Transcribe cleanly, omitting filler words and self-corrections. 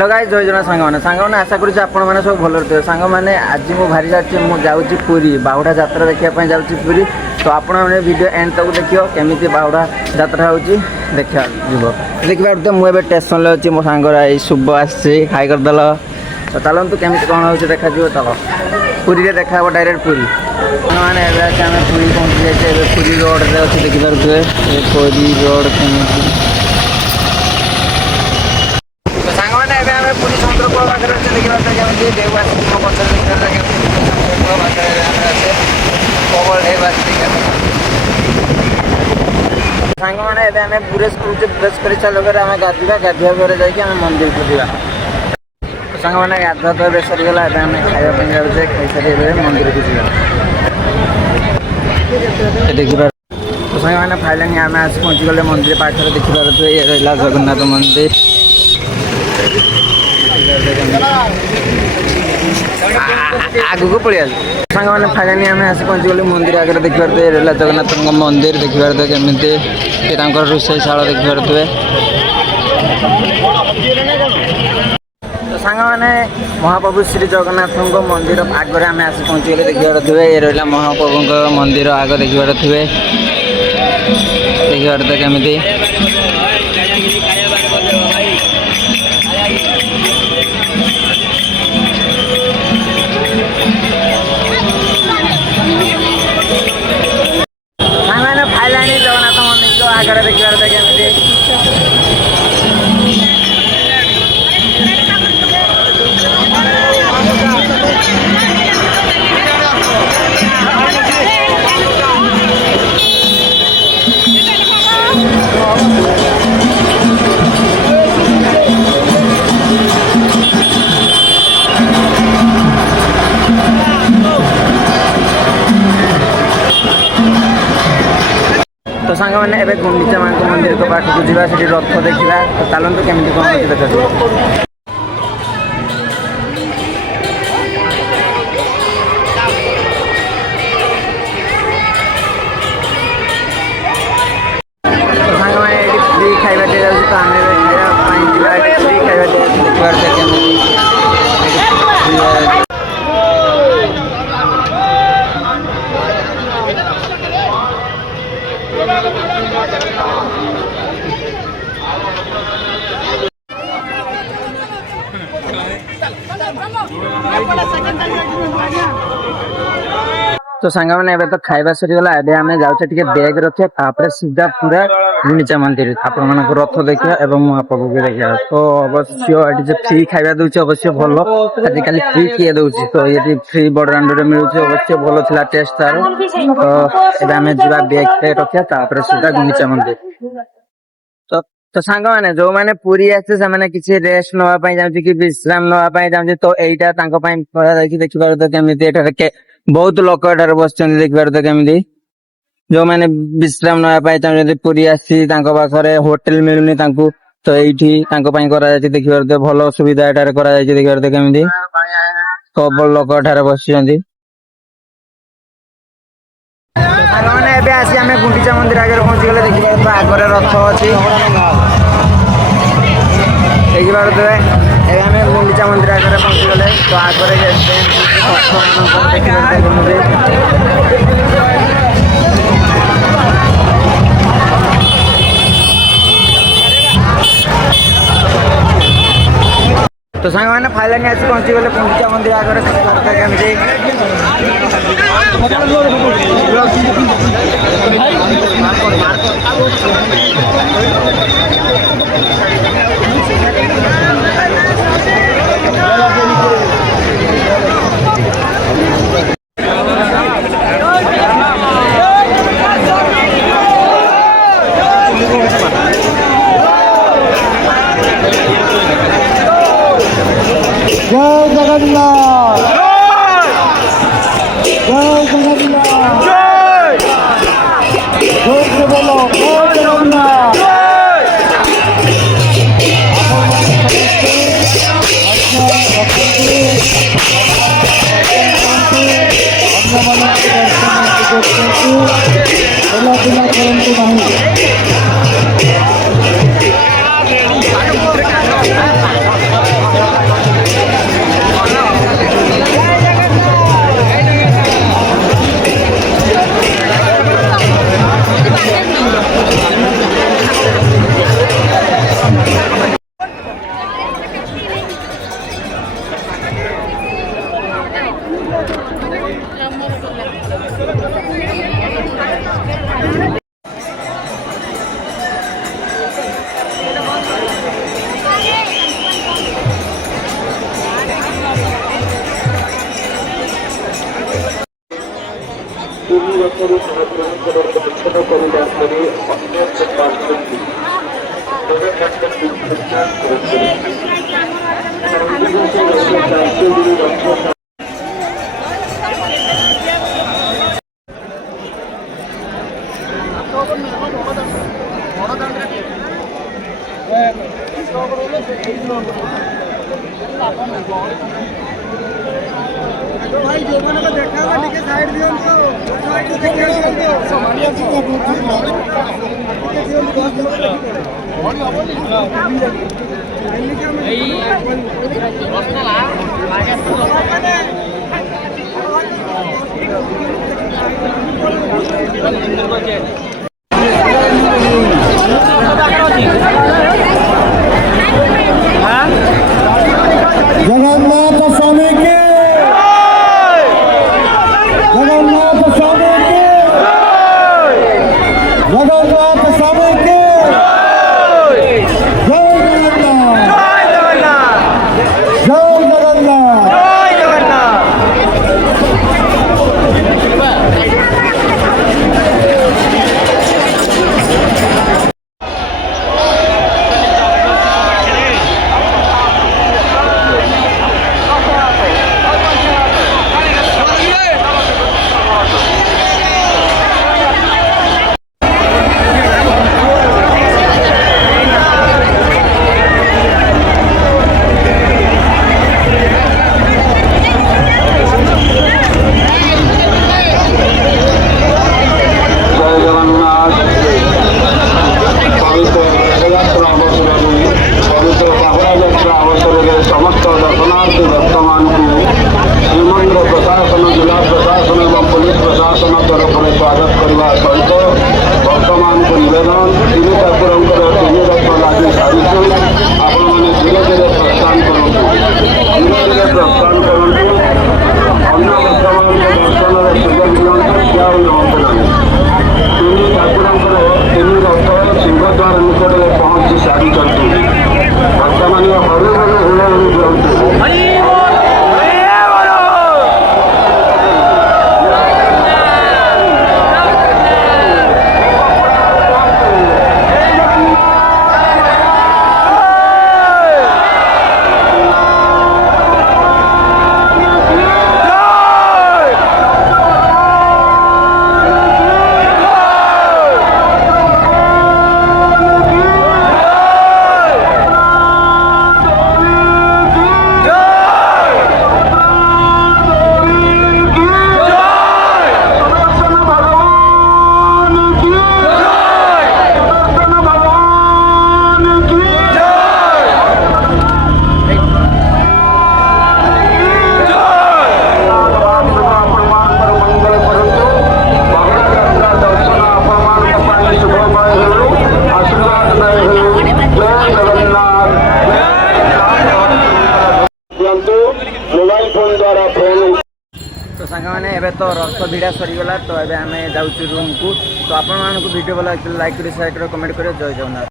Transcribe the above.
Hello guys जय जगन्नाथ सांग मैंने आशा करुँच आपण मैंने सब भल थे सांग मैंने आज मु भारी जाऊँगी पुरी बाहुड़ा यात्रा देखा जाऊँगी पुरी तो आपण मैंने वीडियो एंड तक देखियो केमी बाहुड़ा यात्रा होची देखा देखा तो मुझे स्टेशन अच्छी मो सांग शुभ आसी हाई करदेल तो चलतु केमी कौन हो देखा चलो पुरी देखा डायरेक्ट पुरी मैंने आम पुरी पहुँची जाए पुरी रोड रे अच्छे देखिपे पुरी रोड केमी पुरी चंद्रपुर पाखे अच्छे देखिए देववास सांग मैंने ब्रश ब्रश कर सारे आम गाधवा गाधुआ घर जाकि मंदिर को जा सांग मैंने गाधुआ तो बेस सरीगला आम खावाई जाऊे खाई सारे मंदिर को जा देखिए तो सांग मैंने फाइनाली आम आस पहुँची गले मंदिर पाखे देखिपे ये रहा जगन्नाथ मंदिर आगू पड़िया सांग मैंने फाइनाली आम आस पहुँची गलु मंदिर आगे देखिपे रहा जगन्नाथ मंदिर देखिपे केमी रोषेशाला देखिपे तो सांग मैंने महाप्रभु श्री जगन्नाथ मंदिर आगे आम आस पहुँची गले देखिपे ये रहा महाप्रभु मंदिर आगे देखिपे केमी जगन्नाथ मंदिर आगे देखिए केमी तो सांग मैंने एवं गुंडीचा माँ मंदिर को पाठ को जा रथ देखा तो चलतु केमी कौन अच्छे देखा फ्री खाଇବା दिया तो आम फ्री खाଇବା देखिए तो सांग मैंने तो खाଇବା सरीगला एवं आम जाऊे बैग रखा सीधा पूरा गुंडीचा मंदिर आपण मान रथ देखा और महाप्रभु को देखा तो अवश्य फ्री खाଇବା दूसरे अवश्य भल आजिकल फ्री किए दूसरी तो ये फ्री बड़दाण्ड मिलूँ अवश्य भल था टेस्ट तार तो आम जा बैग रखा सीधा गुंडीचा मंदिर तो सांग मैंने जो मैंने पूरी आसे किसी रेस्ट नापी जाऊँगी कि विश्राम नापी जाऊँगी तो यहाँ देखिए तो केमी बहुत लोक बस देखिए केमी जो मैंने विश्राम नापी चाहते पूरी आसी पाखे होटेल मिलूनी तो ये देखिए भल सुविधा यहाँ देखिए केमी सब लोक बस मैंने आसी आम गुंडीचा मंदिर आगे पहुँची गले देखिए आगे रथ अच्छी देखिपे आम गुंडीचा मंदिर आगे पहुँची गले तो आगे तो सांग मैंने फाइनाली आसी पहुँची गले गुंडीचा मंदिर आगे जय जगन्नाथ जय जगन्नाथ जय बोलो जय जगन्नाथ ଭାଇ ଯୋଉମାନଙ୍କ ଦେଖା ହବ ଟିକେ ସାଇଡ ଦିଅନ୍ତୁ जगन्नाथ स्वामी के जगन्नाथ स्वामी के जगन्नाथ स्वामी के जय जगन्नाथ जय जगन्नाथ समस्त दर्शनार्थी भक्तमान श्रीमंदिर प्रशासन जिला प्रशासन एवं पुलिस प्रशासन तरफ से स्वागत करने सहित भक्तमान को निवेदन तीन ठाकुर तीन रथ लगे सारी आपण मैंने धीरे धीरे प्रस्थान करूँ धीरे धीरे प्रस्थान करूँ अन्य भक्तमान दर्शन सुगम दिखाते क्या रुहतु ना तीन ठाकुर तीन रथ सिंहद्वार निकट में पहुंची सारी वर्तमान हरि मोबाइल फोन द्वारा फोन तो सांग मैंने एबे तो रथ भिड़ा सरीगला तो एबे आम जाऊँ रूम को तो आपण भिडियो भल लाइक कर शेयर कर कमेंट कर जय जगन्नाथ।